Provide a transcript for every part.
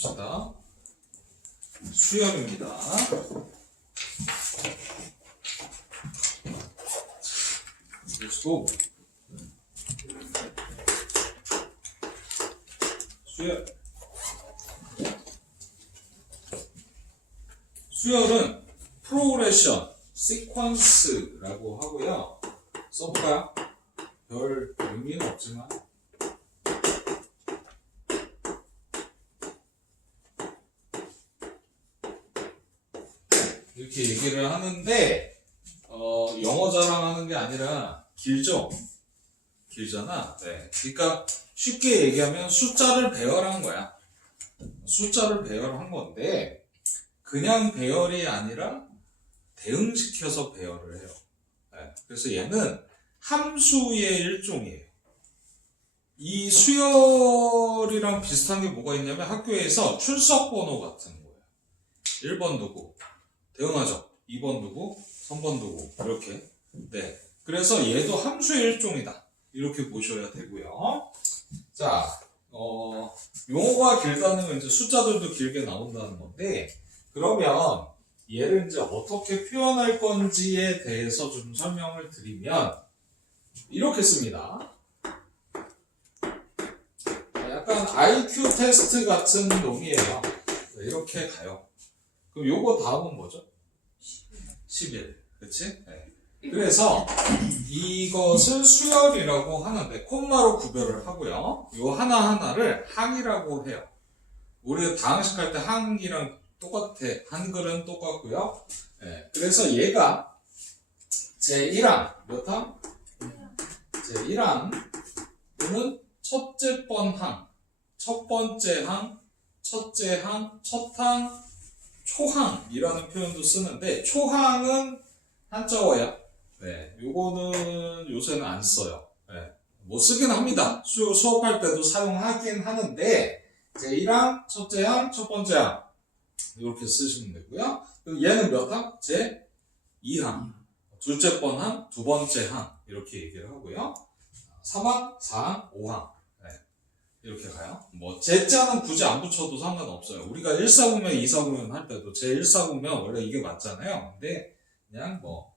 봅시다. 수열입니다. Let's go. 수열. 수열은 프로그레션, 시퀀스라고 하고요. 써볼까요? 별 의미는 없지만 이렇게 얘기를 하는데 영어 자랑하는 게 아니라 길죠? 길잖아. 네. 그러니까 쉽게 얘기하면 숫자를 배열한 거야. 숫자를 배열한 건데 그냥 배열이 아니라 대응시켜서 배열을 해요. 네. 그래서 얘는 함수의 일종이에요. 이 수열이랑 비슷한 게 뭐가 있냐면 학교에서 출석번호 같은 거예요. 1번 누구, 대응하죠. 2번 누구, 3번 누구, 이렇게. 네. 그래서 얘도 함수의 일종이다. 이렇게 보셔야 되고요. 자, 용어가 길다는 건 이제 숫자들도 길게 나온다는 건데, 그러면 얘를 이제 어떻게 표현할 건지에 대해서 좀 설명을 드리면, 이렇게 씁니다. 약간 IQ 테스트 같은 놈이에요. 이렇게 가요. 그럼 요거 다음은 뭐죠? 11. 그치? 네. 그래서 이것을 수열이라고 하는데 콤마로 구별을 하고요. 요 하나하나를 항이라고 해요. 우리가 다항식 할 때 항이랑 똑같아. 한글은 똑같고요. 네. 그래서 얘가 제1항 몇 항? 제1항은 첫째 번 항, 첫 번째 항, 첫째 항, 첫 항, 초항이라는 표현도 쓰는데 초항은 한자어야. 네, 요거는 요새는 안 써요. 네, 뭐 쓰긴 합니다. 수업할 때도 사용하긴 하는데 제1항, 첫째 항, 첫 번째 항 이렇게 쓰시면 되고요. 얘는 몇 항? 제2항, 둘째 번 항, 두 번째 항 이렇게 얘기를 하고요. 3항, 4항, 5항 이렇게 가요. 뭐 제자는 굳이 안 붙여도 상관없어요. 우리가 1사구면 2사구면 할 때도 제1사구면 원래 이게 맞잖아요. 근데 그냥 뭐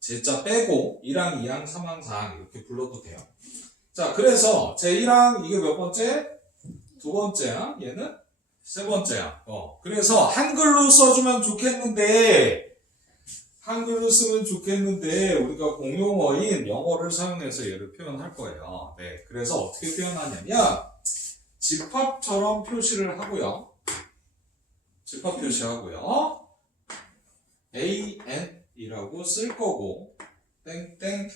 제자 빼고 1항, 2항, 3항, 4항 이렇게 불러도 돼요. 자, 그래서 제1항 이게 몇 번째? 두 번째 항, 얘는 세 번째 항. 그래서 한글로 써주면 좋겠는데 한글로 쓰면 좋겠는데 우리가 공용어인 영어를 사용해서 얘를 표현할 거예요. 네, 그래서 어떻게 표현하냐면 집합처럼 표시를 하고요. 집합 표시하고요. AN이라고 쓸 거고 땡땡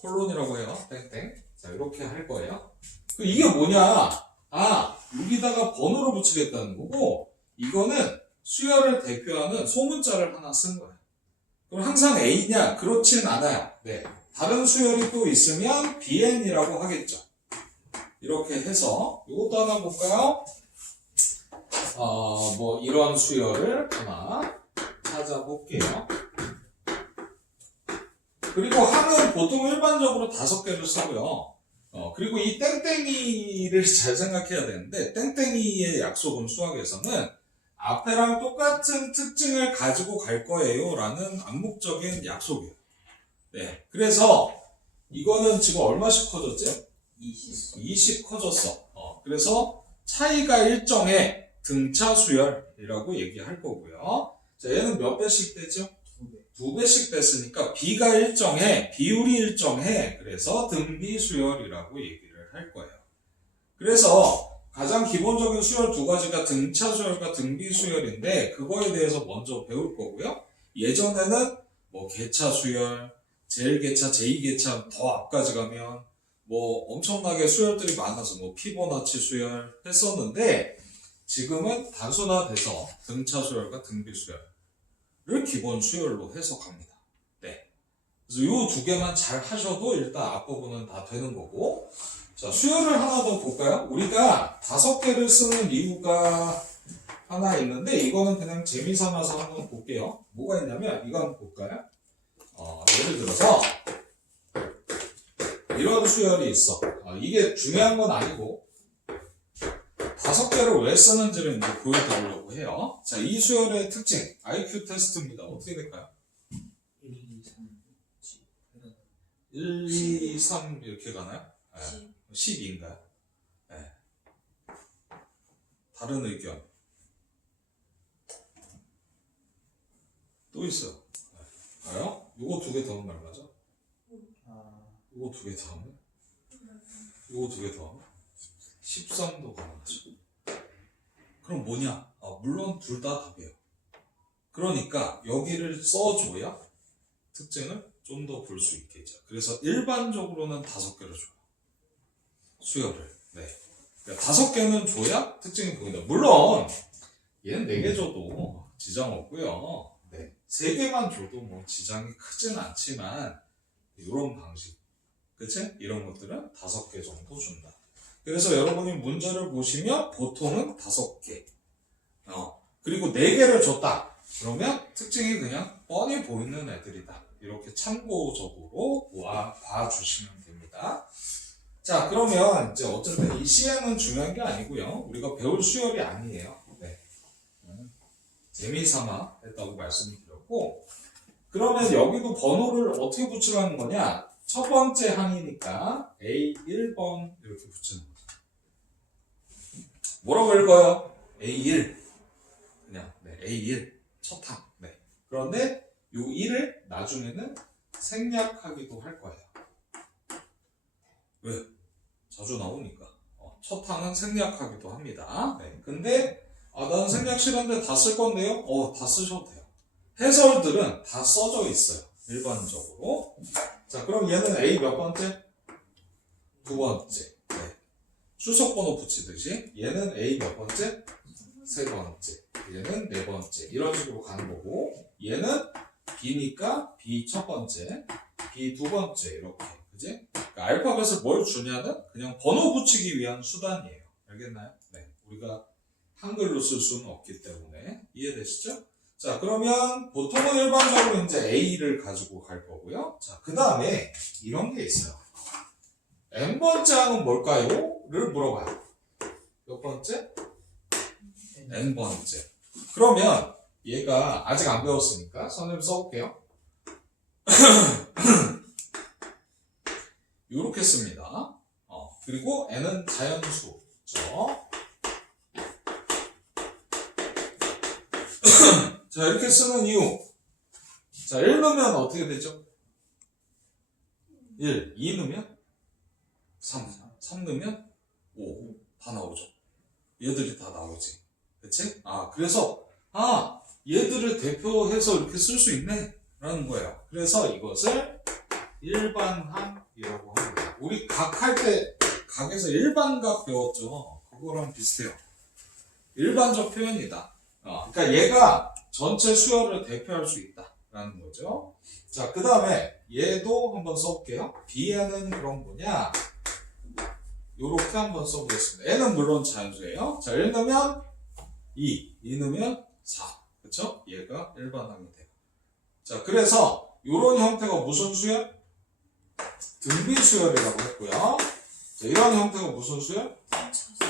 콜론이라고 해요. 땡땡. 자, 이렇게 할 거예요. 이게 뭐냐? 여기다가 번호를 붙이겠다는 거고 이거는 수열을 대표하는 소문자를 하나 쓴 거예요. 그럼 항상 A냐? 그렇진 않아요. 네. 다른 수열이 또 있으면 BN이라고 하겠죠. 이렇게 해서 이것도 하나 볼까요? 뭐 이런 수열을 하나 찾아볼게요. 그리고 항은 보통 일반적으로 5개를 쓰고요. 그리고 이 땡땡이를 잘 생각해야 되는데 땡땡이의 약속은 수학에서는 앞에랑 똑같은 특징을 가지고 갈 거예요 라는 암묵적인 약속이에요. 네. 그래서 이거는 지금 얼마씩 커졌지? 20 커졌어. 그래서 차이가 일정해 등차 수열이라고 얘기할 거고요. 자, 얘는 몇 배씩 되죠? 2배씩 됐으니까 B가 일정해, 비율이 일정해. 그래서 등비 수열이라고 얘기를 할 거예요. 그래서 가장 기본적인 수열 두 가지가 등차 수열과 등비 수열인데 그거에 대해서 먼저 배울 거고요. 예전에는 뭐 개차 수열, 제1개차, 제2개차 더 앞까지 가면 뭐 엄청나게 수열들이 많아서 뭐 피보나치 수열 했었는데 지금은 단순화돼서 등차 수열과 등비 수열을 기본 수열로 해석합니다. 네. 그래서 이 두 개만 잘 하셔도 일단 앞부분은 다 되는 거고. 자, 수열을 하나 더 볼까요? 우리가 5개를 쓰는 이유가 하나 있는데 이거는 그냥 재미삼아서 한번 볼게요. 뭐가 있냐면 이거 한번 볼까요? 예를 들어서 이런 수열이 있어. 이게 중요한 건 아니고 다섯 개를 왜 쓰는지를 이제 보여드리려고 해요. 자, 이 수열의 특징, IQ 테스트입니다. 어떻게 될까요? 1, 2, 3, 1, 2, 3 이렇게 가나요? 네. 10. 12인가요? 네. 다른 의견. 또 있어요. 네. 봐요? 요거 두 개 더하면 얼마죠? 요거 두 개 더하면? 요거 두 개 더하면? 13도 가능하죠. 그럼 뭐냐? 물론 둘 다 답이에요. 그러니까 여기를 써줘야 특징을 좀 더 볼 수 있겠죠. 그래서 일반적으로는 5개를 줘요. 수열을. 네. 그러니까 5개는 줘야 특징이 보인다. 물론 얘는 4개 줘도 지장 없고요. 네. 3개만 줘도 뭐 지장이 크진 않지만 이런 방식, 그치? 이런 것들은 5개 정도 준다. 그래서 여러분이 문제를 보시면 보통은 5개. 그리고 4개를 줬다. 그러면 특징이 그냥 뻔히 보이는 애들이다. 이렇게 참고적으로 봐주시면 됩니다. 자, 그러면 이제 어쨌든 이 시행은 중요한 게 아니고요. 우리가 배울 수열이 아니에요. 네. 재미삼아 했다고 말씀드렸고, 그러면 여기도 번호를 어떻게 붙이라는 거냐? 첫 번째 항이니까 A1번 이렇게 붙이는 거죠. 뭐라고 읽어요? A1. 그냥, 네, A1. 첫 항. 네. 그런데 요 1을 나중에는 생략하기도 할 거예요. 왜? 자주 나오니까. 첫 항은 생략하기도 합니다. 네. 근데, 나는 생략 싫은데 다 쓸 건데요? 다 쓰셔도 돼요. 해설들은 다 써져 있어요. 일반적으로. 자, 그럼 얘는 A 몇 번째? 2번째. 네. 출석번호 붙이듯이 얘는 A 몇 번째? 3번째. 얘는 4번째. 이런 식으로 가는 거고, 얘는 B니까 B 첫 번째, B 두 번째 이렇게. 그지? 그러니까 알파벳을 뭘 주냐는 그냥 번호 붙이기 위한 수단이에요. 알겠나요? 네. 우리가 한글로 쓸 수는 없기 때문에 이해되시죠? 자, 그러면 보통은 일반적으로 이제 A를 가지고 갈 거고요. 자, 그 다음에 이런 게 있어요. N번째 항은 뭘까요? 를 물어봐요. 몇 번째? N번째. 그러면 얘가 아직 안 배웠으니까 선생님 써볼게요. 요렇게 씁니다. 그리고 N은 자연수죠. 자, 이렇게 쓰는 이유. 자, 1 넣으면 어떻게 되죠? 1. 2 넣으면 3. 3 넣으면 5. 다 나오죠. 얘들이 다 나오지. 그치? 그래서, 얘들을 대표해서 이렇게 쓸 수 있네? 라는 거예요. 그래서 이것을 일반항이라고 합니다. 우리 각 할 때, 각에서 일반각 배웠죠? 그거랑 비슷해요. 일반적 표현이다. 그러니까 얘가 전체 수열을 대표할 수 있다라는 거죠. 자, 그 다음에 얘도 한번 써볼게요. B에는 그럼 뭐냐? 요렇게 한번 써보겠습니다. N은 물론 자연수예요. 자, 1 넣으면 2, 2 넣으면 4. 그쵸? 얘가 일반항이 돼요. 자, 그래서 요런 형태가 무슨 수열? 등비 수열이라고 했고요. 자, 이런 형태가 무슨 수열?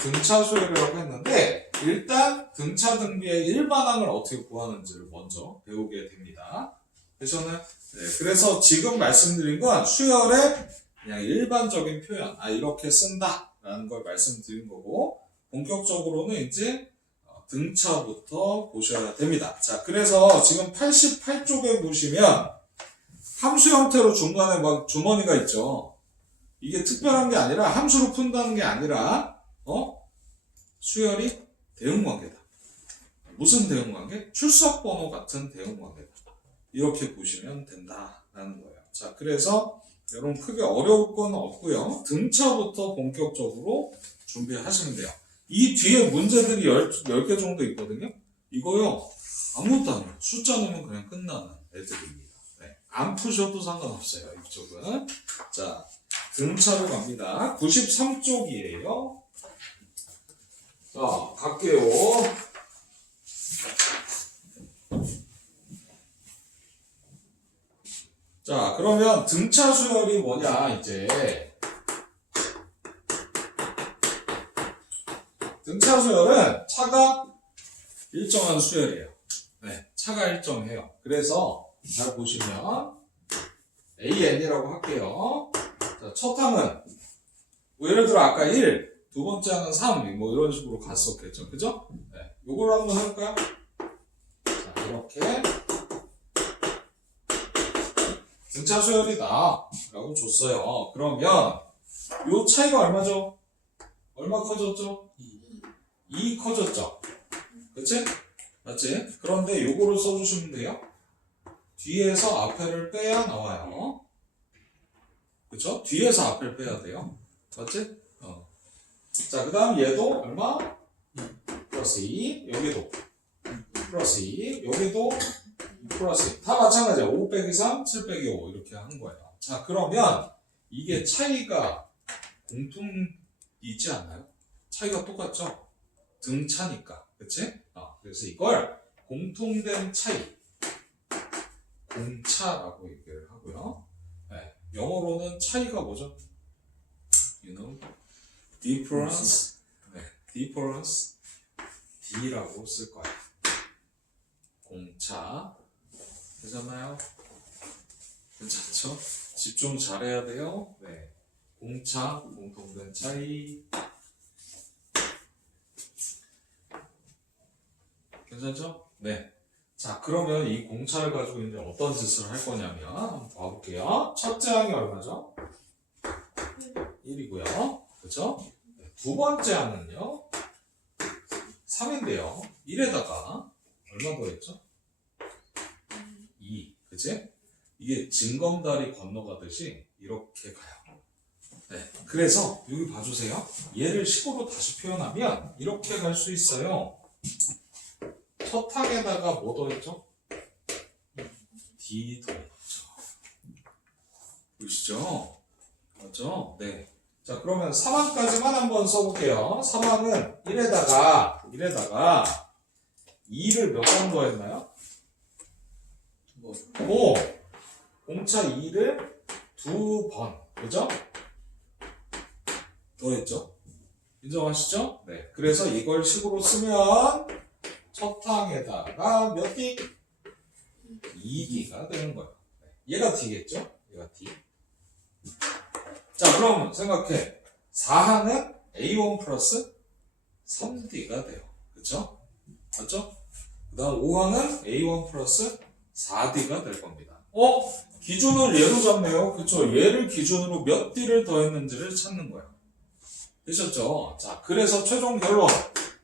등차 수열이라고 했는데, 일단 등차 등비의 일반항을 어떻게 구하는지를 먼저 배우게 됩니다. 되셨나요? 네, 그래서 지금 말씀드린 건 수열의 그냥 일반적인 표현, 이렇게 쓴다 라는 걸 말씀드린 거고, 본격적으로는 이제 등차부터 보셔야 됩니다. 자, 그래서 지금 88쪽에 보시면 함수 형태로 중간에 막 주머니가 있죠. 이게 특별한 게 아니라 함수로 푼다는 게 아니라 수열이 대응관계다. 무슨 대응관계? 출석번호 같은 대응관계다. 이렇게 보시면 된다라는 거예요. 자, 그래서 여러분 크게 어려울 건 없고요. 등차부터 본격적으로 준비하시면 돼요. 이 뒤에 문제들이 10개 정도 있거든요. 이거요, 아무것도 아니에요. 숫자 넣으면 그냥 끝나는 애들입니다. 네. 안 푸셔도 상관없어요, 이쪽은. 자, 등차로 갑니다. 93쪽이에요. 자, 갈게요. 자, 그러면 등차 수열이 뭐냐, 이제. 등차 수열은 차가 일정한 수열이에요. 네, 차가 일정해요. 그래서 잘 보시면 AN이라고 할게요. 자, 첫 항은 뭐 예를 들어 아까 1, 두 번째 항은 3, 뭐 이런 식으로 갔었겠죠. 그죠? 네, 요걸 한번 해볼까요? 자, 이렇게 등차 수열이다 라고 줬어요. 그러면 요 차이가 얼마죠? 얼마 커졌죠? 2 커졌죠? 그치? 맞지? 그런데 요거를 써주시면 돼요. 뒤에서 앞에를 빼야 나와요. 그쵸? 뒤에서 앞을 빼야 돼요. 맞지? 자, 그 다음 얘도 얼마? 플러스 2. 여기도 플러스 2. 여기도 플러스 2. 다 마찬가지야. 5 빼기 3, 7 빼기 5. 이렇게 한 거예요. 자, 그러면 이게 차이가 공통이지 않나요? 차이가 똑같죠? 등차니까. 그치? 그래서 이걸 공통된 차이. 공차라고 얘기를 하고요. 네, 영어로는 차이가 뭐죠? You know, difference. 네, difference. D라고 쓸 거예요. 공차. 되잖아요? 괜찮죠? 집중 잘해야 돼요. 네, 공차, 공통된 차이. 괜찮죠? 네. 자, 그러면 이 공차를 가지고 이제 어떤 짓을 할 거냐면, 한번 봐볼게요. 첫째 항이 얼마죠? 1이고요. 그죠? 네. 두 번째 항은요, 3인데요. 1에다가, 얼마 더했죠? 2. 그치? 이게 징검다리 건너가듯이 이렇게 가요. 네. 그래서, 여기 봐주세요. 얘를 식으로 다시 표현하면, 이렇게 갈 수 있어요. 첫 항에다가 뭐 더했죠? D 더했죠. 보이시죠? 맞죠? 네. 자, 그러면 3항까지만 한번 써볼게요. 3항은 1에다가 2를 몇 번 더했나요? 오! 공차 2를 2번. 그죠? 더했죠? 인정하시죠? 네. 그래서 이걸 식으로 쓰면 첫 항에다가 몇 D? 2D가 되는 거예요. 얘가 D겠죠? 얘가 D. 자, 그럼 생각해. 4항은 A1 플러스 3D가 돼요. 그쵸? 맞죠? 그 다음 5항은 A1 플러스 4D가 될 겁니다. 기준을 얘로 잡네요. 그쵸? 얘를 기준으로 몇 D를 더했는지를 찾는 거예요. 되셨죠? 자, 그래서 최종 결론.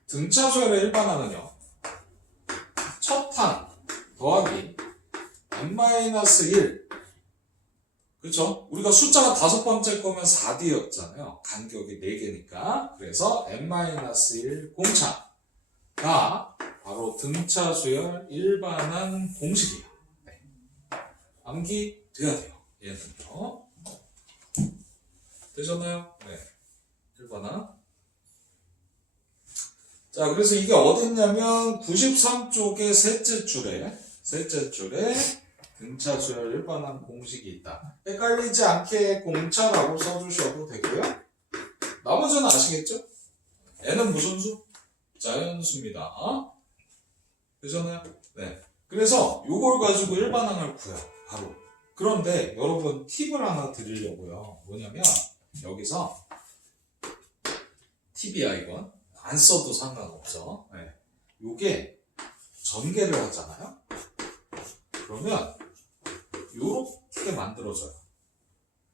등차 수열의 일반항은요. 첫 항 더하기 n-1. 그쵸? 우리가 숫자가 5번째 거면 4D였잖아요. 간격이 4개니까. 그래서 n-1 공차가 바로 등차 수열 일반항 공식이에요. 네. 암기 돼야 돼요. 얘는요. 되셨나요? 네. 일반항. 자, 그래서 이게 어딨냐면 93쪽의 셋째 줄에 등차 수열 일반항 공식이 있다. 헷갈리지 않게 공차라고 써주셔도 되고요. 나머지는 아시겠죠? n은 무슨 수? 자연수입니다. 되잖아요? 네. 그래서 요걸 가지고 일반항을 구해요. 바로. 그런데 여러분 팁을 하나 드리려고요. 뭐냐면 여기서 팁이야 이건. 안 써도 상관없어. 네. 요게 전개를 하잖아요. 그러면 요렇게 만들어져요.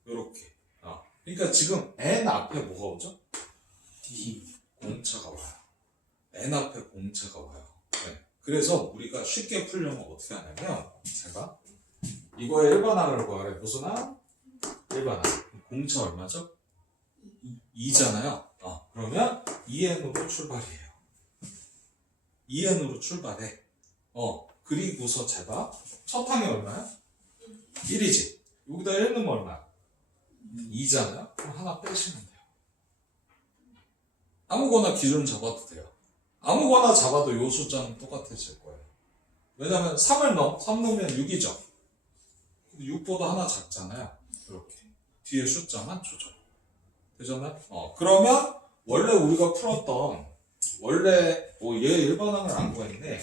요렇게. 그러니까 지금 n 앞에 뭐가 오죠? D 공차가 와요. n 앞에 공차가 와요. 네. 그래서 우리가 쉽게 풀려면 어떻게 하냐면 제가 이거의 일반항을 구하래. 무슨 항? 일반항. 공차 얼마죠? 2잖아요. 그러면 2n으로 출발이에요. 2n으로 출발해. 그리고서 제가 첫 항이 얼마야? 1이지. 여기다 1 넣으면 얼마야? 2잖아요. 그럼 하나 빼시면 돼요. 아무거나 기준 잡아도 돼요. 아무거나 잡아도 요 숫자는 똑같아질 거예요. 왜냐면 3을 넣어. 3 넣으면 6이죠. 6보다 하나 작잖아요. 이렇게. 뒤에 숫자만 조절. 되잖아요? 그러면 원래 우리가 풀었던 원래 얘 일반항을 안 구했네.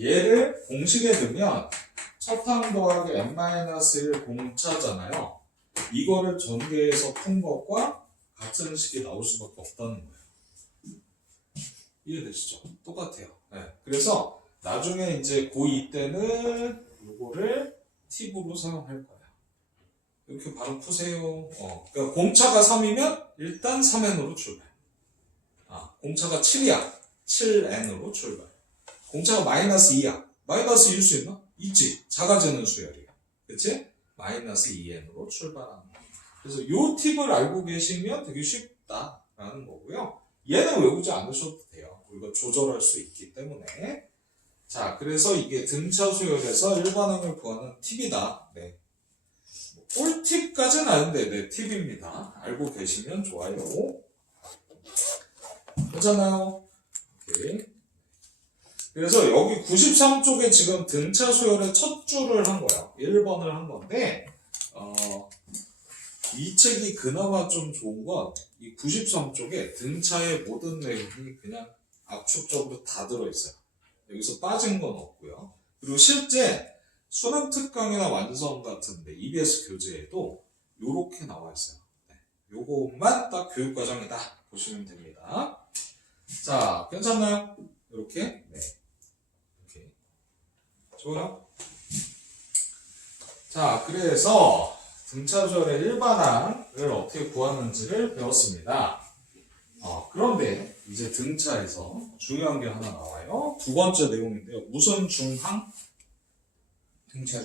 얘를 공식에 넣으면 첫 항 더하기 n-1 공차잖아요. 이거를 전개해서 푼 것과 같은 식이 나올 수밖에 없다는 거예요. 이해되시죠? 똑같아요. 네. 그래서 나중에 이제 고2 때는 이거를 팁으로 사용할 거야. 이렇게 바로 푸세요. 그러니까 공차가 3이면 일단 3n으로 출발. 공차가 7이야. 7n으로 출발. 공차가 마이너스 2야. 마이너스 2일 수 있나? 있지. 작아지는 수열이야. 그치? 마이너스 2n으로 출발하는 거야. 그래서 요 팁을 알고 계시면 되게 쉽다라는 거고요. 얘는 외우지 않으셔도 돼요. 우리가 조절할 수 있기 때문에. 자, 그래서 이게 등차 수열에서 일반항을 구하는 팁이다. 네. 꿀팁까지는 아닌데, 네, 팁입니다. 알고 계시면 좋아요. 그렇잖아요. 오케이. 그래서 여기 93쪽에 지금 등차 수열의 첫 줄을 한 거예요. 1번을 한 건데, 이 책이 그나마 좀 좋은 건, 이 93쪽에 등차의 모든 내용이 그냥 압축적으로 다 들어있어요. 여기서 빠진 건 없고요. 그리고 실제 수능 특강이나 완성 같은데, EBS 교재에도 요렇게 나와 있어요. 네. 요것만 딱 교육과정이다. 보시면 됩니다. 자, 괜찮나요? 이렇게? 네. 이렇게. 좋아요? 자, 그래서 등차수열의 일반항을 어떻게 구하는지를 배웠습니다. 그런데 이제 등차에서 중요한 게 하나 나와요. 두 번째 내용인데요. 무슨 중항? 등차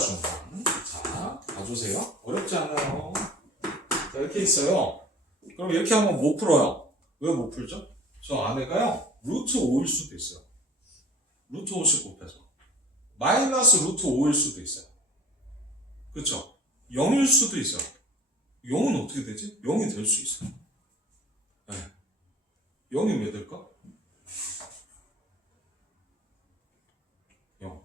중항. 자, 봐주세요. 어렵지 않아요. 자, 이렇게 있어요. 그럼 이렇게 하면 못 풀어요. 왜 못 풀죠? 저 안에가요, 루트 5일 수도 있어요. 루트 5씩 곱해서. 마이너스 루트 5일 수도 있어요. 그쵸? 0일 수도 있어요. 0은 어떻게 되지? 0이 될 수 있어요. 네. 0이 왜 될까? 0.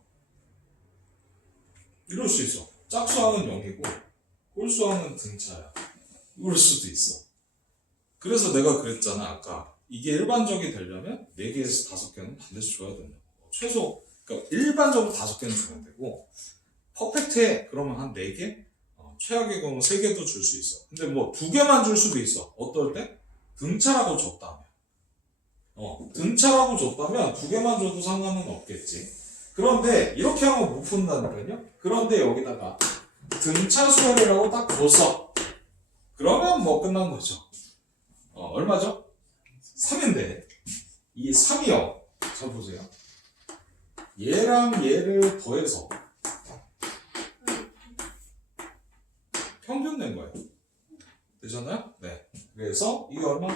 이럴 수 있어. 짝수항은 0이고, 꼴수항은 등차야. 이럴 수도 있어. 그래서 내가 그랬잖아, 아까. 이게 일반적이 되려면 4개에서 5개는 반드시 줘야 된다. 최소, 그러니까 일반적으로 5개는 줘야 되고, 퍼펙트해. 그러면 한 4개? 최악의 경우 3개도 줄 수 있어. 근데 뭐 2개만 줄 수도 있어. 어떨 때? 등차라고 줬다면. 등차라고 줬다면 2개만 줘도 상관은 없겠지. 그런데 이렇게 하면 못 푼다니까요. 그런데 여기다가 등차 수열이라고 딱 줬어. 그러면 뭐 끝난 거죠. 얼마죠? 3인데 이 3이요. 자 보세요. 얘랑 얘를 더해서 평균 낸 거예요. 되셨나요? 네. 그래서 이게 얼마?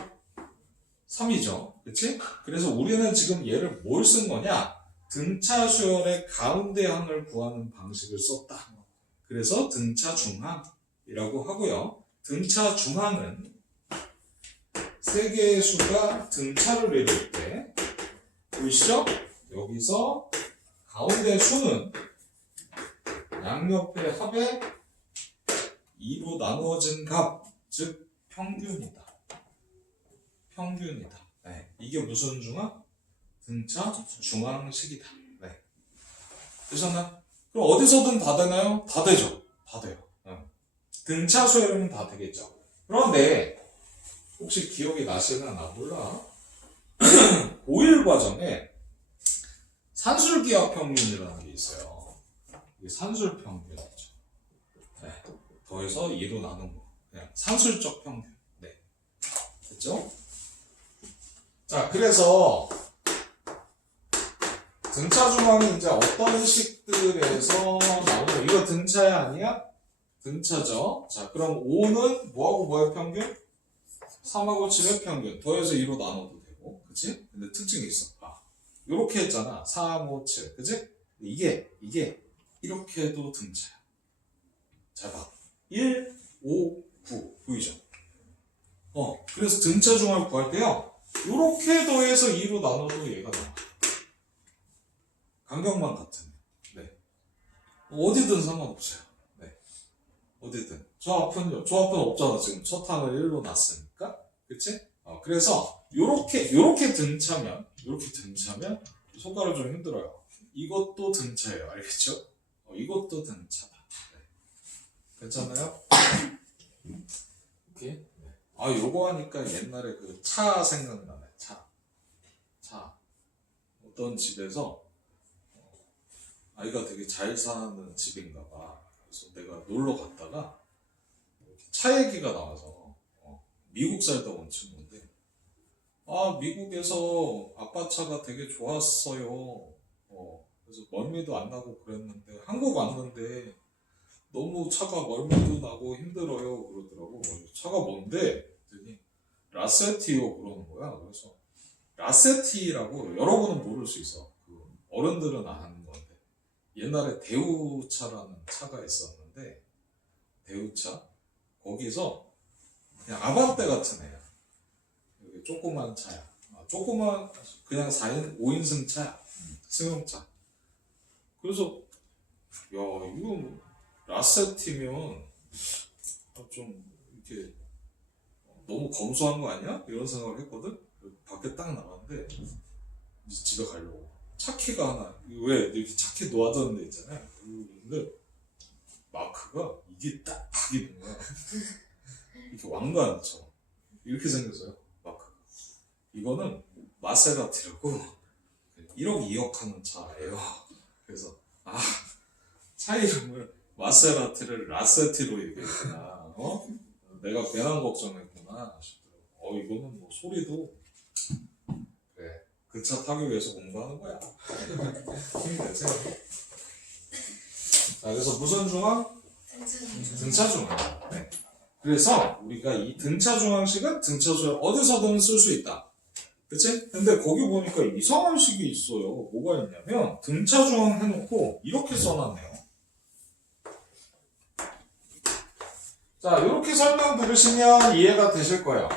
3이죠. 그치? 그래서 우리는 지금 얘를 뭘 쓴 거냐? 등차 수열의 가운데 항을 구하는 방식을 썼다. 그래서 등차 중항이라고 하고요. 등차 중항은 세 개의 수가 등차를 이룰 때, 보이시죠? 여기서 가운데 수는 양옆의 합의 2로 나누어진 값, 즉 평균이다. 평균이다. 네. 이게 무슨 중항? 등차 중항식이다. 네. 되셨나요? 그럼 어디서든 다 되나요? 다 되죠. 다 돼요. 등차 수열은 다 되겠죠. 그런데 혹시 기억이 나시나 몰라. 고1 과정에 산술기하 평균이라는 게 있어요. 이게 산술 평균이죠. 네. 더해서 2로 나눈 거. 그냥 산술적 평균. 네. 됐죠? 자, 그래서 등차 중항이 이제 어떤 식들에서 나오냐. 이거 등차야 아니야? 등차죠. 자, 그럼 5는 뭐하고 뭐의 평균? 3하고 7의 평균. 더해서 2로 나눠도 되고. 그치? 근데 특징이 있어. 요렇게 했잖아. 3, 5, 7. 그치? 이게 이렇게 해도 등차야. 자, 봐. 1, 5, 9. 보이죠? 그래서 등차 중항을 구할 때요. 요렇게 더해서 2로 나눠도 얘가 나와. 간격만 같으면. 네. 어디든 상관없어요. 네. 어디든. 저 앞은 없잖아. 지금 첫 항을 1로 놨으니까. 그치? 그래서 요렇게 등차면 손가락 좀 힘들어요. 이것도 등차예요. 알겠죠? 이것도 등차다. 네. 괜찮아요? 오케이. 요거 하니까 옛날에 그 차 생각나네. 차. 어떤 집에서 아이가 되게 잘 사는 집인가 봐. 그래서 내가 놀러 갔다가 차 얘기가 나와서 미국 살다 온 친구인데 미국에서 아빠 차가 되게 좋았어요. 그래서 멀미도 안 나고 그랬는데 한국 왔는데 너무 차가 멀미도 나고 힘들어요 그러더라고. 차가 뭔데? 그랬더니 라세티요 그러는 거야. 그래서 라세티라고 여러분은 모를 수 있어. 어른들은 아는 건데 옛날에 대우차라는 차가 있었는데 대우차 거기서 그냥 아반떼 같은 애야. 여기 조그만 차야. 조그만 그냥 4인 5인승 차야. 승용차. 그래서 야 이거 라세티면 좀 이렇게 너무 검소한 거 아니야? 이런 생각을 했거든. 밖에 딱 나갔는데 이제 집에 가려고 차키가 하나 왜 이렇게 차키 놓아두는 데 있잖아요. 근데 마크가 이게 딱 있는 거야. 이렇게 왕관처럼 이렇게 생겼어요. 마크. 이거는 마세라티라고 1억 2억 하는 차예요. 그래서 차 이름을 마세라티를 라세티로 얘기했구나. 내가 괜한 걱정했구나 싶더라고. 이거는 뭐 소리도 그래. 그 차 타기 위해서 공부하는 거야. 힘이 되지? 자, 그래서 무슨 중앙? 등차 중앙. 네. 그래서 우리가 이 등차 중앙식은 등차 수열 어디서든 쓸 수 있다. 그치? 근데 거기 보니까 이상한 식이 있어요. 뭐가 있냐면 등차 중앙 해놓고 이렇게 써놨네요. 자, 이렇게 설명 들으시면 이해가 되실 거예요.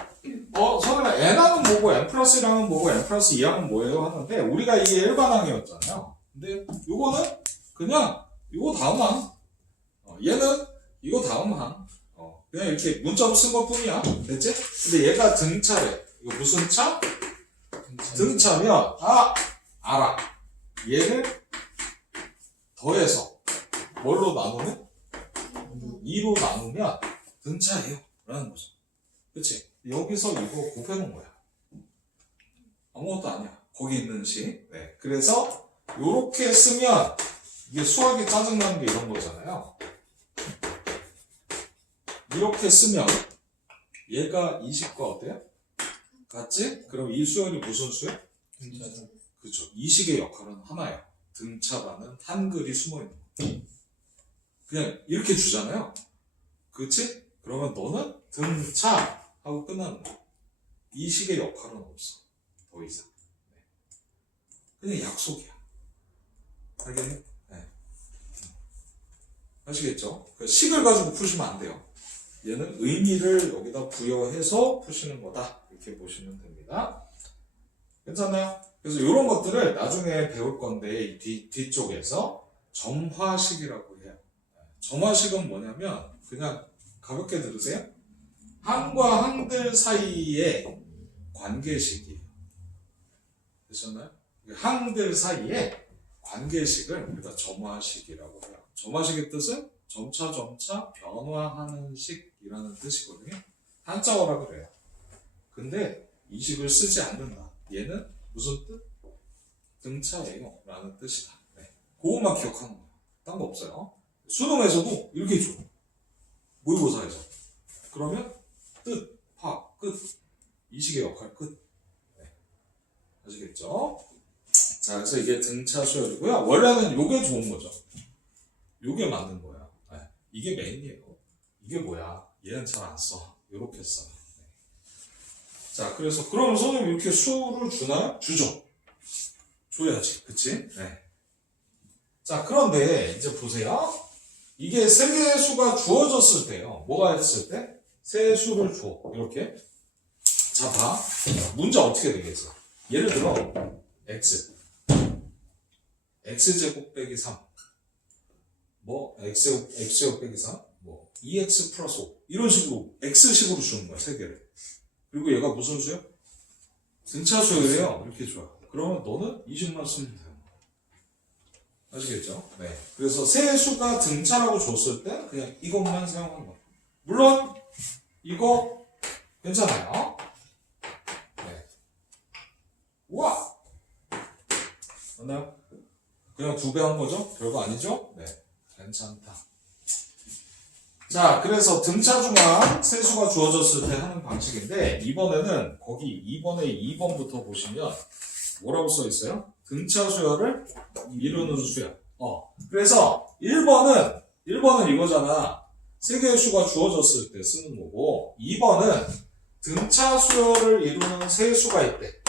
선생님, n항은 뭐고, n 플러스 1항은 뭐고, n 플러스 2항은 뭐예요? 하는데, 우리가 이게 일반항이었잖아요. 근데, 요거는 그냥, 이거 다음 항. 얘는 이거 다음 항. 그냥 이렇게 문자로 쓴 것 뿐이야. 됐지? 근데 얘가 등차래. 이거 무슨 차? 등차면, 알아. 얘를 더해서, 뭘로 나누면? 2로 나누면, 등차예요. 라는 거죠. 그치? 여기서 이거 곱해놓은 거야. 아무것도 아니야. 거기 있는 식. 네. 그래서, 요렇게 쓰면, 이게 수학이 짜증나는 게 이런 거잖아요. 이렇게 쓰면, 얘가 이 식과 어때요? 같지? 그럼 이 수열이 무슨 수열? 등차죠. 그죠. 이 식의 역할은 하나예요. 등차라는 한글이 숨어있는 거. 그냥 이렇게 주잖아요. 그치? 그러면 너는 등차 하고 끝나는 거야. 이 식의 역할은 없어. 더 이상. 네. 그냥 약속이야. 알겠니? 네. 아시겠죠? 식을 가지고 푸시면 안 돼요. 얘는 의미를 여기다 부여해서 푸시는 거다. 이렇게 보시면 됩니다. 괜찮아요? 그래서 이런 것들을 나중에 배울 건데 이 뒤쪽에서 점화식이라고 해요. 점화식은 뭐냐면 그냥 가볍게 들으세요. 항과 항들 사이의 관계식이에요. 되셨나요? 항들 사이의 관계식을 우리가 점화식이라고 해요. 점화식의 뜻은 점차 변화하는 식이라는 뜻이거든요. 한자어라 그래요. 근데 이 식을 쓰지 않는다. 얘는 무슨 뜻? 등차예요 라는 뜻이다. 네. 그것만 기억하는 거예요. 딴 거 없어요. 수능에서도 이렇게 줘. 모의고사에서. 그러면 뜻, 파, 끝. 이 식의 역할 끝. 네. 아시겠죠? 자, 그래서 이게 등차 수열이고요. 원래는 요게 좋은 거죠. 요게 맞는 거야. 네. 이게 메인이에요. 이게 뭐야? 얘는 잘 안 써. 요렇게 써. 네. 자, 그래서 그러면 선생님 이렇게 수를 주나요? 주죠. 줘야지. 그치? 네. 자, 그런데 이제 보세요. 이게 세 개의 수가 주어졌을 때요. 뭐가 했을 때? 세 수를 줘. 이렇게. 자, 봐. 문제 어떻게 되겠어? 예를 들어, x. x제곱 빼기 3. x제곱 빼기 3. 2x 플러스 5. 이런 식으로, x식으로 주는 거야, 세 개를. 그리고 얘가 무슨 수야? 등차수열이에요. 이렇게 줘. 그러면 너는 20만 쓰면 돼요. 아시겠죠? 네. 그래서 세수가 등차라고 줬을 때 그냥 이것만 사용하는 거예요. 물론 이거 괜찮아요. 네. 우와! 맞나요? 그냥 2배 한 거죠? 별거 아니죠? 네. 괜찮다. 자, 그래서 등차 중앙 세수가 주어졌을 때 하는 방식인데, 이번에는 거기 2번에 2번부터 보시면 뭐라고 써 있어요? 등차 수열을 이루는 수야. 그래서 1번은 이거잖아. 세 개의 수가 주어졌을 때 쓰는 거고, 2번은 등차 수열을 이루는 세 수가 있대.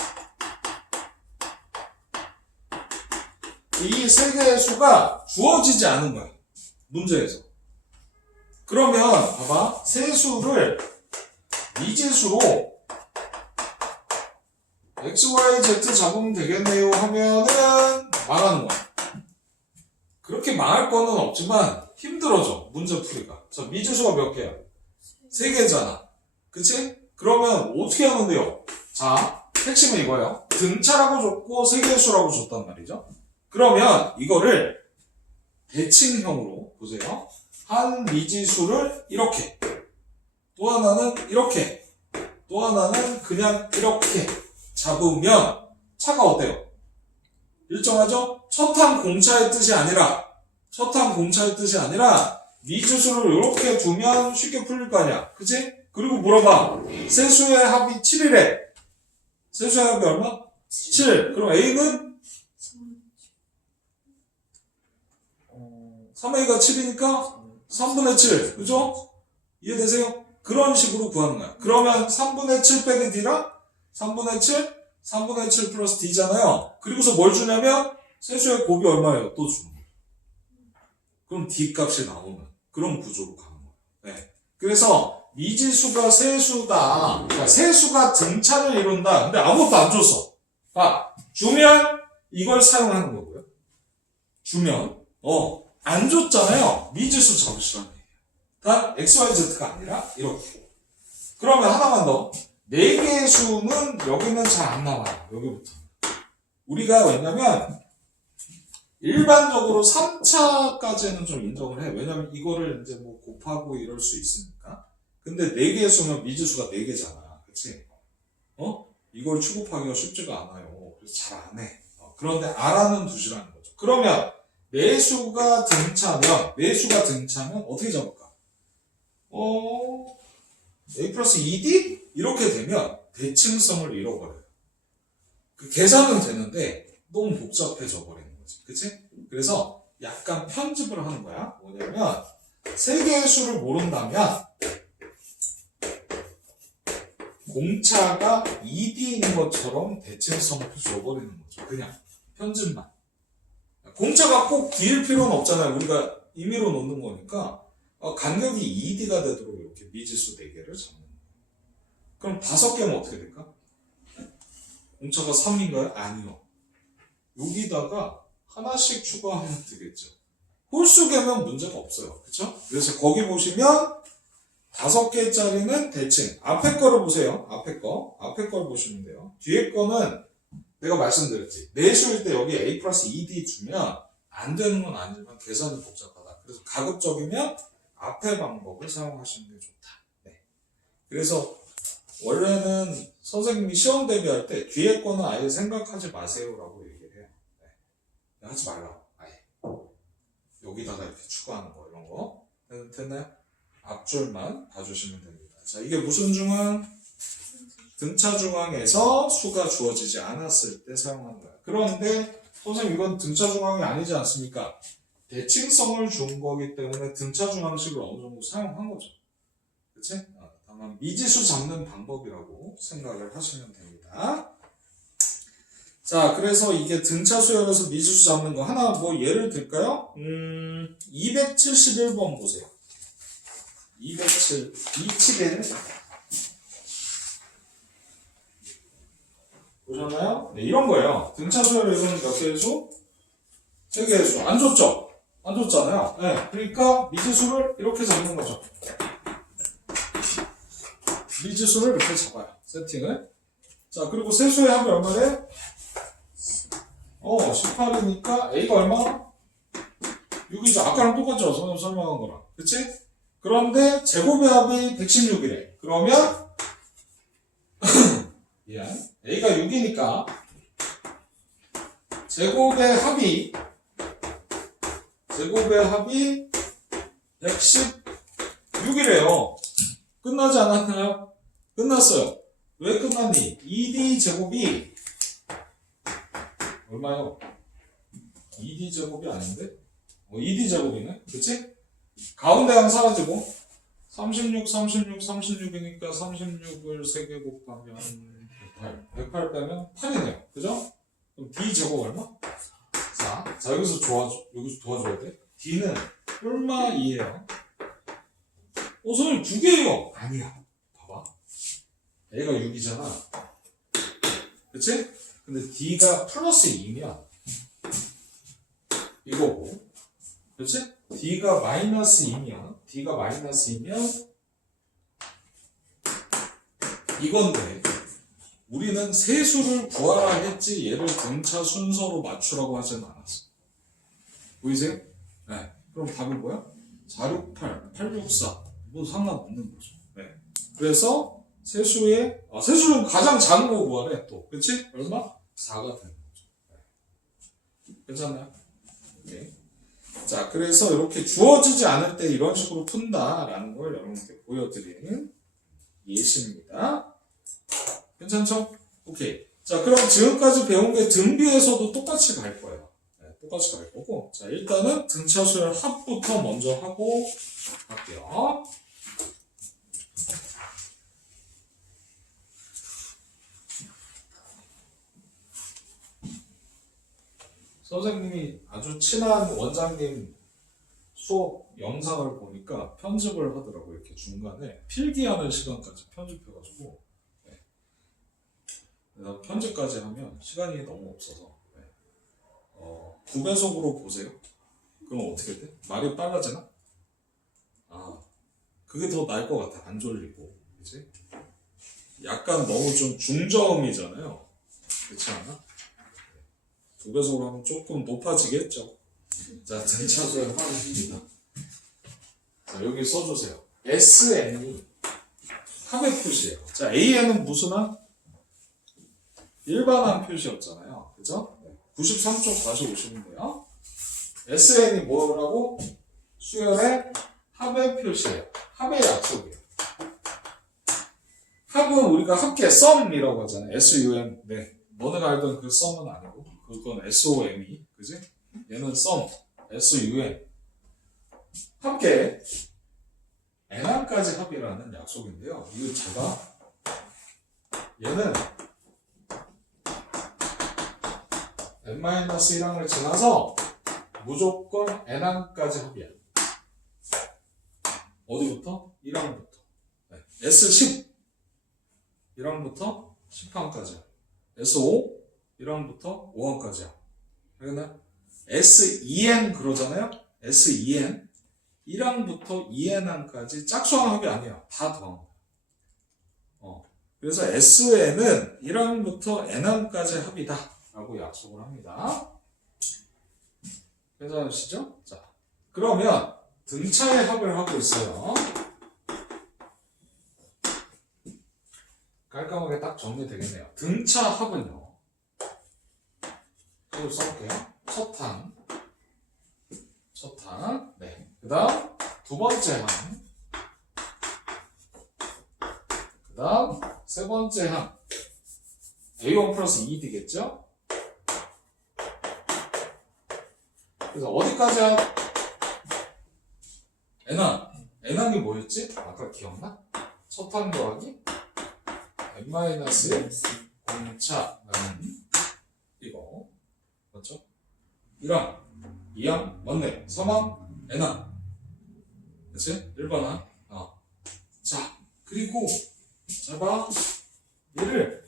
이 세 개의 수가 주어지지 않은 거야. 문제에서. 그러면 봐봐. 세 수를 미지수로 x, y, z 잡으면 되겠네요 하면은 망하는 거야. 그렇게 망할 거는 없지만 힘들어져. 문제 풀이가. 자, 미지수가 몇 개야? 3개잖아. 그치? 그러면 어떻게 하는데요? 자, 핵심은 이거예요. 등차라고 줬고 3개의 수라고 줬단 말이죠. 그러면 이거를 대칭형으로 보세요. 한 미지수를 이렇게, 또 하나는 이렇게, 또 하나는 그냥 이렇게 잡으면 차가 어때요? 일정하죠? 첫항 공차의 뜻이 아니라 미지수를 이렇게 두면 쉽게 풀릴 거 아니야. 그치? 그리고 물어봐. 세수의 합이 7이래. 세수의 합이 얼마? 7. 그럼 A는 3A가 7이니까 3분의 7. 그죠? 이해되세요? 그런 식으로 구하는 거야. 그러면 3분의 7 빼기 D랑 3분의 7 플러스 D잖아요. 그리고서 뭘 주냐면 세수의 곱이 얼마예요? 또 주는 거예요. 그럼 D 값이 나오는 그런 구조로 가는 거예요. 네. 그래서 미지수가 세수다. 그러니까 세수가 등차를 이룬다. 근데 아무것도 안 줬어. 주면 이걸 사용하는 거고요. 주면 안 줬잖아요. 미지수 잡으시라는 얘기예요. 단 x, y, z가 아니라 이렇게. 그러면 하나만 더. 4개의 수는 여기는 잘 안 나와요. 여기부터. 우리가 왜냐면 일반적으로 3차까지는 좀 인정을 해. 왜냐면 이거를 이제 뭐 곱하고 이럴 수 있으니까. 근데 4개의 수면 미지수가 4개잖아. 그치? 이걸 추급하기가 쉽지가 않아요. 그래서 잘 안 해. 그런데 알아는 두시라는 거죠. 그러면 매수가 등차면 어떻게 잡을까? A 플러스 2D? 이렇게 되면 대칭성을 잃어버려요. 그 계산은 되는데 너무 복잡해져 버리는 거지. 그치? 그래서 약간 편집을 하는 거야. 뭐냐면 3개의 수를 모른다면 공차가 2D인 것처럼 대칭성을 줘버리는 거죠. 그냥 편집만. 공차가 꼭 D일 필요는 없잖아요. 우리가 임의로 놓는 거니까 간격이 2D가 되도록 이렇게 미지수 4개를 잡는 거예요. 그럼 5개면 어떻게 될까? 공차가 3인가요? 아니요. 여기다가 하나씩 추가하면 되겠죠. 홀수개면 문제가 없어요. 그쵸? 그래서 거기 보시면 5개짜리는 대칭. 앞에 거를 보세요. 앞에 걸 보시면 돼요. 뒤에 거는 내가 말씀드렸지. 매수일 때 여기 A 플러스 2D 주면 안 되는 건 아니지만 계산이 복잡하다. 그래서 가급적이면 앞에 방법을 사용하시는 게 좋다. 네. 그래서 원래는 선생님이 시험 대비할 때 뒤에 거는 아예 생각하지 마세요라고 얘기를 해요. 네. 하지 말라고. 아예. 여기다가 이렇게 추가하는 거 이런 거. 됐나요? 앞줄만 봐주시면 됩니다. 자, 이게 무슨 중앙? 등차 중앙에서 수가 주어지지 않았을 때 사용하는 거야. 그런데 선생님 이건 등차 중앙이 아니지 않습니까? 대칭성을 준 거기 때문에 등차 중앙식을 어느 정도 사용한 거죠. 그치? 다만 미지수 잡는 방법이라고 생각을 하시면 됩니다. 자, 그래서 이게 등차 수열에서 미지수 잡는 거 하나 뭐 예를 들까요? 271번 보세요. 271 보셨나요? 네, 이런 거예요. 등차 수열에서는 몇 개의 수? 3개의 수. 안 줬죠? 안 줬잖아요. 네, 그러니까 미지수를 이렇게 잡는 거죠. 미지수를 이렇게 잡아요. 세팅을. 자, 그리고 세수의 합이 얼마래? 18이니까 A가 얼마? 6이죠. 아까랑 똑같죠. 설명한 거랑. 그치? 그런데 제곱의 합이 116이래. 그러면 A가 6이니까 제곱의 합이 116이래요. 끝나지 않았나요? 끝났어요. 왜 끝났니? 2D 제곱이 얼마요? 2D 제곱이 아닌데? 2D 제곱이네? 그치? 가운데 항 사라지고 36, 36, 36이니까 36을 3개 곱하면 108. 108 빼면 8이네요. 그죠? 그럼 D 제곱 얼마? 4. 자, 여기서 도와줘야 돼. D는 얼마 2예요. 선생님 2개예요. 아니야. 봐봐. A가 6이잖아. 그치? 근데 D가 플러스 2면 이거고. 그치? D가 마이너스 2면 이건데 우리는 세수를 구하라 했지 얘를 등차 순서로 맞추라고 하진 않았어. 보이세요? 네. 그럼 답이 뭐야? 468, 864 뭐 상관없는 거죠. 네. 그래서 세수는 가장 작은 거 구하래 또. 그치? 얼마? 4가 되는 거죠. 네. 괜찮나요? 네. 자, 그래서 이렇게 주어지지 않을 때 이런 식으로 푼다라는 걸 여러분께 보여드리는 예시입니다. 괜찮죠? 오케이. 자, 그럼 지금까지 배운 게 등비에서도 똑같이 갈 거예요. 네, 똑같이 갈 거고. 자, 일단은 등차수열 합부터 먼저 하고 갈게요. 선생님이 아주 친한 원장님 수업 영상을 보니까 편집을 하더라고요. 이렇게 중간에 필기하는 시간까지 편집해가지고. 네. 그래서 편집까지 하면 시간이 너무 없어서. 네. 9배속으로 보세요. 그럼 어떻게 돼? 말이 빨라지나? 그게 더 나을 것 같아. 안 졸리고. 그치? 약간 너무 좀 중저음이잖아요. 그렇지 않아? 2배속으로 하면 조금 높아지겠죠. 자, 등차수열 확인입니다. 자, 여기 써주세요. SN이 합의 표시예요. 자, AN은 무슨 합? 일반항 표시였잖아요. 그죠? 93쪽 다시 오시면 돼요. SN이 뭐라고? 수열의 합의 표시예요. 합의 약속이에요. 합은 우리가 합계 썸이라고 하잖아요. SUM. 네. 너네가 알던 그 썸은 아니고 그건 SOM이. 그지? 얘는 썸. SUM. 합계 N항까지 합이라는 약속인데요. 이거 제가 얘는 N-1항을 지나서 무조건 N항까지 합이야. 어디부터? 1항부터. 네. S10 1항부터 10항까지야. S5 1항부터 5항까지야. 알겠나요? S2N 그러잖아요? S2N 1항부터 2N항까지 짝수항 합이 아니야. 다 더한 거야. 그래서 SN은 1항부터 N항까지 합이다 라고 약속을 합니다. 괜찮으시죠? 자, 그러면 등차의 합을 하고 있어요. 깔끔하게 딱 정리되겠네요. 등차 합은요. 이걸 써볼게요. 첫 항. 네. 그 다음, 두 번째 항. 그 다음, 세 번째 항. A1 플러스 2D겠죠? 그래서 어디까지 합? N항이 뭐였지? 아까 기억나? 첫 항 더하기? N-1 공차는 이거. 맞죠? 1항, 2항, 맞네. 3항, N항. 그치? 1번항. 자, 그리고, 자, 봐. 얘를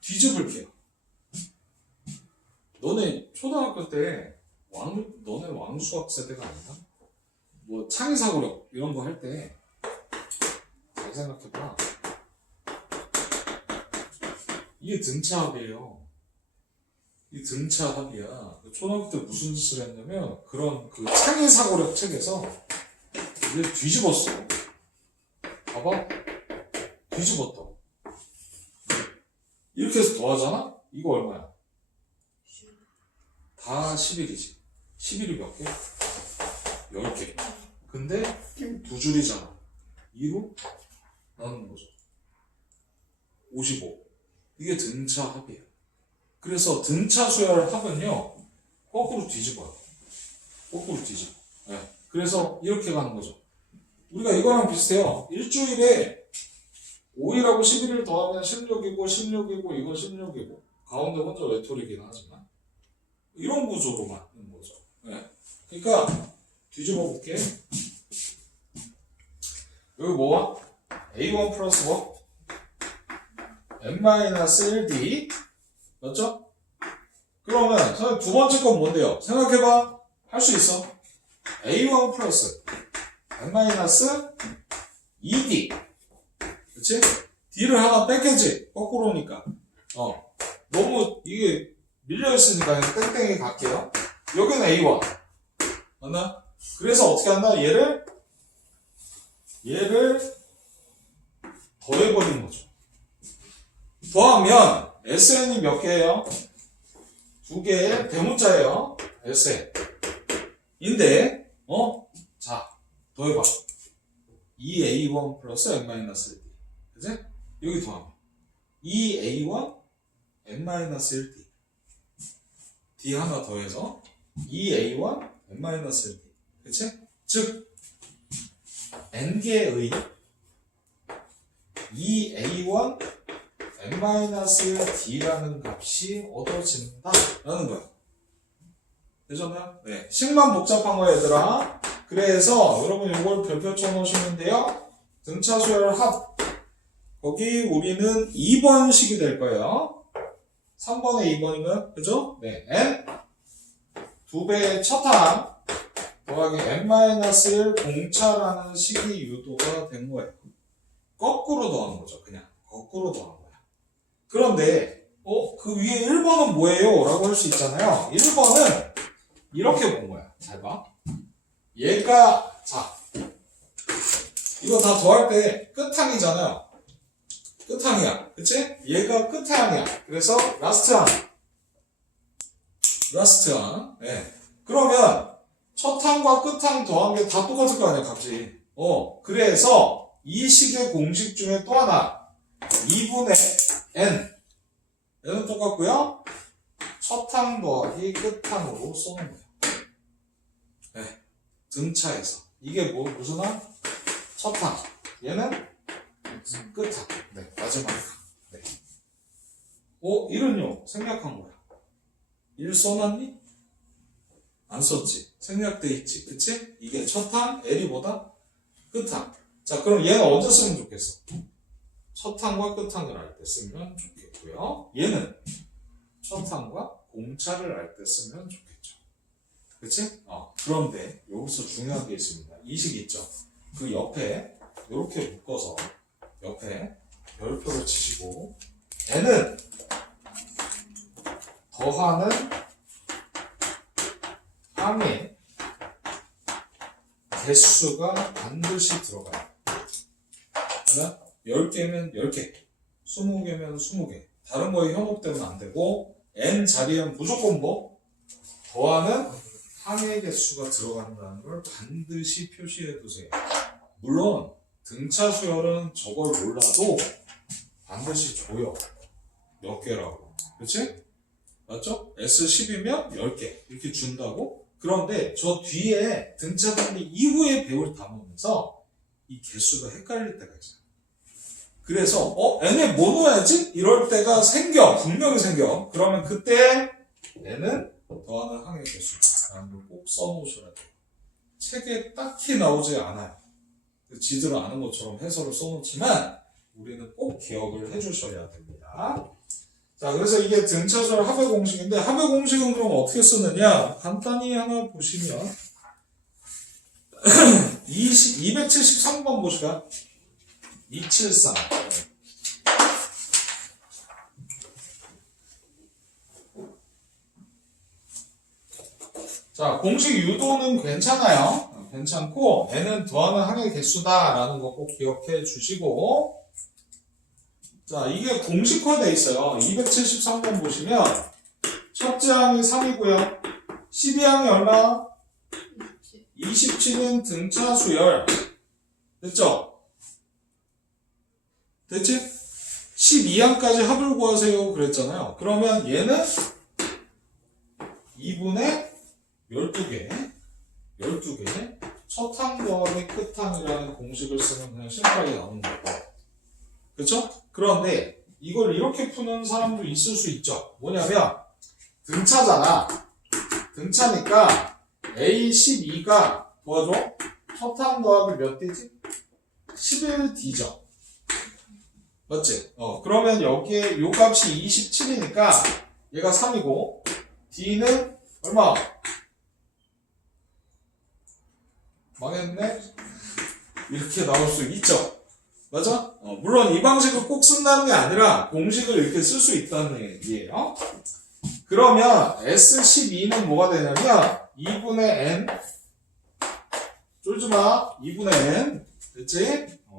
뒤집을게요. 너네 초등학교 때 너네 왕수학 세대가 아닌가? 뭐 창의사고력 이런 거 할 때 잘 생각해봐. 이게 등차 합이에요. 이 등차 합이야. 초등학교 때 무슨 짓을 했냐면 그런 그 창의 사고력 책에서 이게 뒤집었어. 봐봐. 뒤집었다. 이렇게 해서 더하잖아? 이거 얼마야? 다 11이지. 11이 몇 개? 10개. 근데 두 줄이잖아. 2로 나누는 거죠. 55. 이게 등차 합이에요. 그래서 등차 수열 합은요, 거꾸로 뒤집어요. 거꾸로 뒤집어. 네. 그래서 이렇게 가는 거죠. 우리가 이거랑 비슷해요. 일주일에 5일하고 11일 더하면 16이고, 16이고, 이건 16이고. 가운데 혼자 외톨이긴 하지만. 이런 구조로 만든 거죠. 네. 그러니까, 뒤집어 볼게. 여기 뭐야? A1 플러스 뭐? n-1d. 맞죠? 그러면, 선생님 두 번째 건 뭔데요? 생각해봐. 할 수 있어. A1 플러스 n-2d. 그치? D를 하나 뺏겠지? 거꾸로니까. 너무 이게 밀려있으니까 그냥 땡땡이 갈게요. 여기는 A1. 맞나? 그래서 어떻게 한다? 얘를 더해버리는 거죠. 더하면 SN이 몇 개예요? 두 개의 대문자예요. SN. 인데, 자, 더해봐. 2A1 플러스 n-1d. 그치? 여기 더하면 2A1 n-1d. D 하나 더해서 2A1 n-1d. 그치? 즉, n개의 2A1 n-1d라는 값이 얻어진다 라는 거야. 되셨나요? 네. 식만 복잡한 거야, 얘들아. 그래서 여러분 이걸 별표 쳐놓으시면 돼요. 등차 수열 합. 거기 우리는 2번식이 될 거예요. 3번에 2번인가요? 그죠? 네. n 2배의 첫 항 더하기 n-1 공차라는 식이 유도가 된 거예요. 거꾸로 더하는 거죠. 그냥 거꾸로 더하는 거야. 그런데 그 위에 1번은 뭐예요? 라고 할 수 있잖아요. 1번은 이렇게 본 거야. 잘 봐. 얘가 자 이거 다 더할 때 끝항이잖아요. 끝항이야. 그치? 얘가 끝항이야. 그래서 라스트 항. 네. 그러면 첫 항과 끝항 더한 게 다 똑같을 거 아니야, 값이. 그래서 이 식의 공식 중에 또 하나 2분의 n. 얘는 똑같고요. 첫 항 더하기 끝항으로 써놓은 거예요. 네. 등차에서. 이게 무슨 항? 첫 항. 얘는 끝항. 네. 마지막 항. 네. 1은요? 생략한 거야. 1 써놨니? 안 썼지. 생략돼 있지. 그치? 이게 첫 항, L이 뭐다? 끝항. 자, 그럼 얘는 언제 쓰면 좋겠어? 첫 항과 끝항을 알 때 쓰면 좋겠고요. 얘는 첫 항과 공차를 알 때 쓰면 좋겠죠. 그치? 그런데 여기서 중요한 게 있습니다. 이 식 있죠? 그 옆에 이렇게 묶어서 옆에 별표를 치시고 n은 더하는 항의 개수가 반드시 들어가요. 그러면 10개면 10개, 20개면 20개. 다른 거에 현혹되면 안 되고 n 자리엔 무조건 뭐? 더하는 항의 개수가 들어간다는 걸 반드시 표시해 두세요. 물론 등차 수열은 저걸 몰라도 반드시 줘요. 몇 개라고. 그치? 맞죠? S10이면 10개 이렇게 준다고? 그런데 저 뒤에 등차 단위 이후에 배울 단어면서 이 개수가 헷갈릴 때가 있어요. 그래서 n에 뭐 넣어야지? 이럴 때가 분명히 생겨. 그러면 그때 n은 더하는 항의 개수라는 걸 꼭 써놓으셔야 돼요. 책에 딱히 나오지 않아요. 지들은 아는 것처럼 해설을 써놓지만 우리는 꼭 기억을 해주셔야 됩니다. 자, 그래서 이게 등차수열 합의 공식인데 합의 공식은 그럼 어떻게 쓰느냐? 간단히 하나 보시면 273번 보시까? 273. 자, 공식 유도는 괜찮아요. 괜찮고 n은 더하면 항의 개수다 라는 거 꼭 기억해 주시고, 자, 이게 공식화돼 있어요. 273번 보시면 첫째 항이 3이고요 12항이 얼마? 27인 등차 수열. 됐죠? 됐지? 12항까지 합을 구하세요 그랬잖아요. 그러면 얘는 2분의 12개 첫항 더하기 끝항이라는 공식을 쓰면 그냥 심플하게 나오는 거고, 그쵸? 그런데 이걸 이렇게 푸는 사람도 있을 수 있죠. 뭐냐면 등차잖아. 등차니까 A12가 도와줘. 첫항 더하기 몇 D지? 11D죠. 맞지? 그러면 여기에 요 값이 27이니까 얘가 3이고 D는 얼마? 망했네? 이렇게 나올 수 있죠. 맞아? 물론 이 방식을 꼭 쓴다는 게 아니라 공식을 이렇게 쓸 수 있다는 얘기예요. 그러면 S12는 뭐가 되냐면 2분의 n 쫄지마 2분의 n 됐지?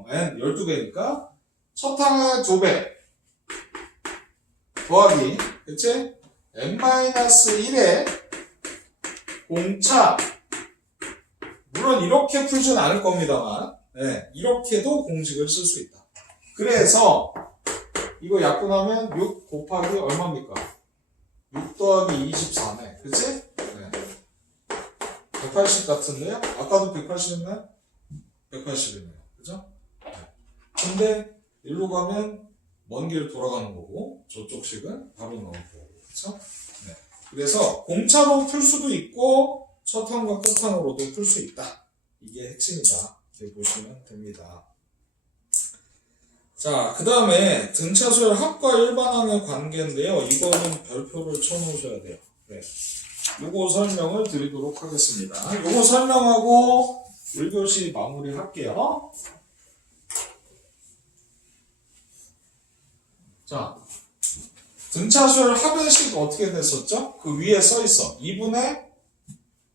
n 12개니까 첫 항의 2배 더하기 그치? n-1의 공차. 물론 이렇게 풀진 않을 겁니다만 네, 이렇게도 공식을 쓸 수 있다. 그래서 이거 약분하면 6 곱하기 얼마입니까? 6 더하기 24네. 그치? 네. 180 같은데요? 아까도 180이었나요? 180이네요. 그죠? 네. 근데 일로 가면 먼 길 돌아가는 거고 저쪽 식은 바로 나올 거고. 그쵸? 네. 그래서 공차로 풀 수도 있고 첫항과 끝항으로도 풀 수 있다. 이게 핵심이다. 이렇게 보시면 됩니다. 자, 그 다음에 등차수열 합과 일반항의 관계인데요. 이거는 별표를 쳐놓으셔야 돼요. 네. 요거 설명을 드리도록 하겠습니다. 요거 설명하고 1교시 마무리 할게요. 자, 등차수열 합의 식 어떻게 됐었죠? 그 위에 써 있어. 2분의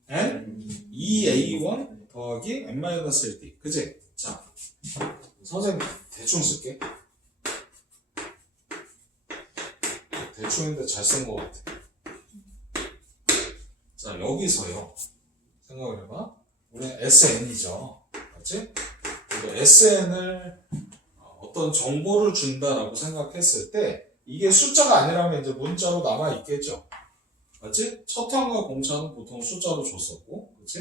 n 2a1 더하기 n-1d. 그치? 자, 선생님 대충 쓸게. 대충인데 잘 쓴 것 같아. 자, 여기서요. 생각을 해봐. 우리는 SN이죠. 맞지? SN을 어떤 정보를 준다라고 생각했을 때 이게 숫자가 아니라면 이제 문자로 남아있겠죠. 맞지? 첫항과 공차는 보통 숫자로 줬었고, 그치?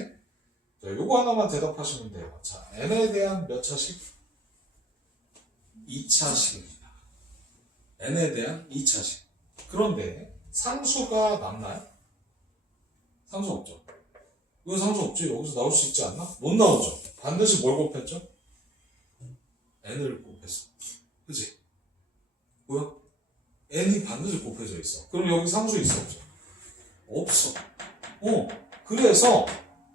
자, 요거 하나만 대답하시면 돼요. 자, n에 대한 몇 차식? 2차식입니다. n에 대한 2차식. 그런데 상수가 남나요? 상수 없죠. 왜 상수 없지? 여기서 나올 수 있지 않나? 못 나오죠. 반드시 뭘 곱했죠? n을 곱했어. 그치? 뭐야? n이 반드시 곱해져 있어. 그럼 여기 상수 있어 없어? 없어. 그래서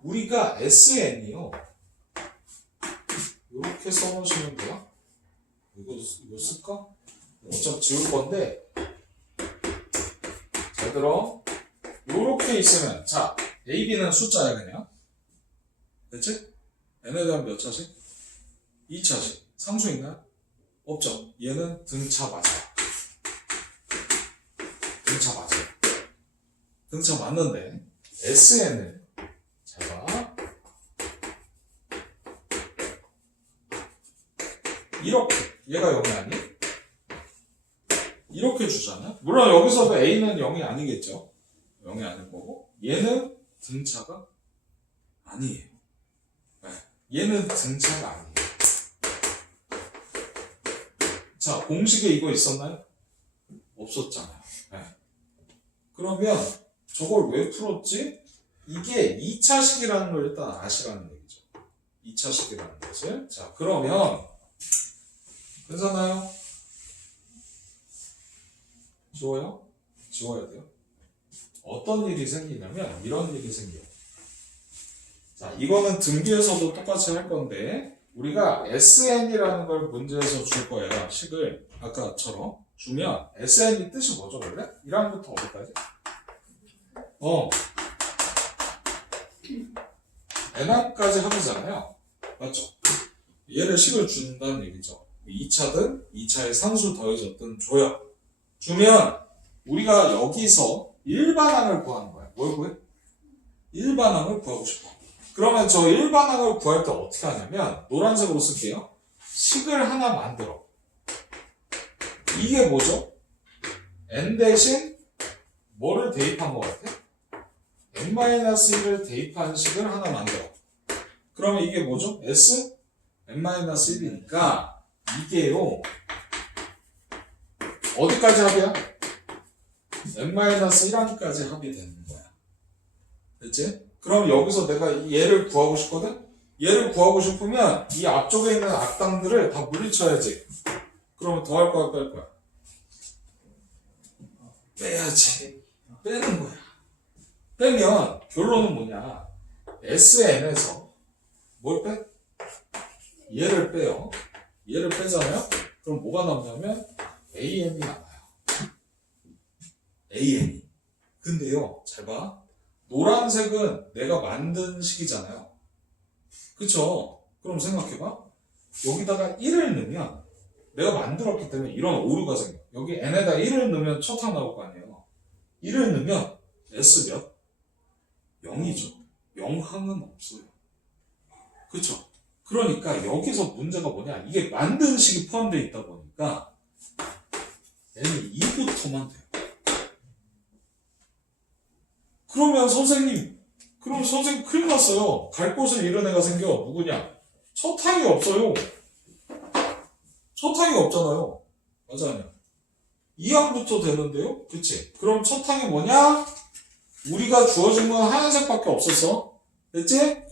우리가 SN이요. 이렇게 써놓으시면 돼요. 이거 쓸까? 어차피 지울 건데. 잘 들어. 요렇게 있으면, 자, A, B는 숫자야, 그냥. 됐지? N에 대한 몇 차식? 2차식. 상수 있나요? 없죠. 얘는 등차 맞아요. 등차 맞아요. 등차 맞는데, SN을, 잘 봐. 이렇게. 얘가 0이 아니? 이렇게 주잖아요. 물론 여기서도 A는 0이 아니겠죠. 0이 아닐 거고. 얘는 등차가 아니에요. 네. 얘는 등차가 아니에요. 자, 공식에 이거 있었나요? 없었잖아요. 네. 그러면 저걸 왜 풀었지? 이게 2차식이라는 걸 일단 아시라는 얘기죠. 2차식이라는 것을. 자, 그러면 괜찮아요? 지워요? 지워야 돼요? 어떤 일이 생기냐면 이런 일이 생겨요. 자, 이거는 등비에서도 똑같이 할 건데 우리가 SN이라는 걸 문제에서 줄 거예요. 식을 아까처럼 주면 SN이 뜻이 뭐죠 원래? 1항부터 어디까지? n항까지 합이잖아요. 맞죠? 얘를 식을 준다는 얘기죠. 2차든 2차에 상수 더해졌든 줘요. 주면 우리가 여기서 일반항을 구하는 거야. 뭘 구해? 일반항을 구하고 싶어. 그러면 저 일반항을 구할 때 어떻게 하냐면 노란색으로 쓸게요. 식을 하나 만들어. 이게 뭐죠? n 대신 뭐를 대입한 것 같아? n-1을 대입한 식을 하나 만들어. 그러면 이게 뭐죠? s n-1이니까 이게요 어디까지 합이야? n-1항까지 합이 되는 거야. 됐지? 그럼 여기서 내가 얘를 구하고 싶거든? 얘를 구하고 싶으면 이 앞쪽에 있는 악당들을 다 물리쳐야지. 그러면 더할 거야, 뺄 거야? 빼야지. 빼는 거야. 빼면 결론은 뭐냐? SN에서 뭘 빼? 얘를 빼요. 얘를 빼잖아요? 그럼 뭐가 남냐면 AN이 남아요. AN이. 근데요, 잘 봐. 노란색은 내가 만든 식이잖아요. 그쵸? 그럼 생각해봐. 여기다가 1을 넣으면 내가 만들었기 때문에 이런 오류가 생겨. 여기 n에다 1을 넣으면 첫 항 나올 거 아니에요. 1을 넣으면 S 몇? 0이죠. 0항은 없어요. 그쵸? 그러니까 여기서 문제가 뭐냐? 이게 만든 식이 포함되어 있다 보니까 n이 2부터만 돼요. 그럼 선생님 큰일 났어요. 갈 곳을 잃은 애가 생겨. 누구냐? 첫 항이 없어요. 첫 항이 없잖아요. 맞아요. 2항부터 되는데요? 그치? 그럼 첫 항이 뭐냐? 우리가 주어진 건 하얀색밖에 없었어. 됐지?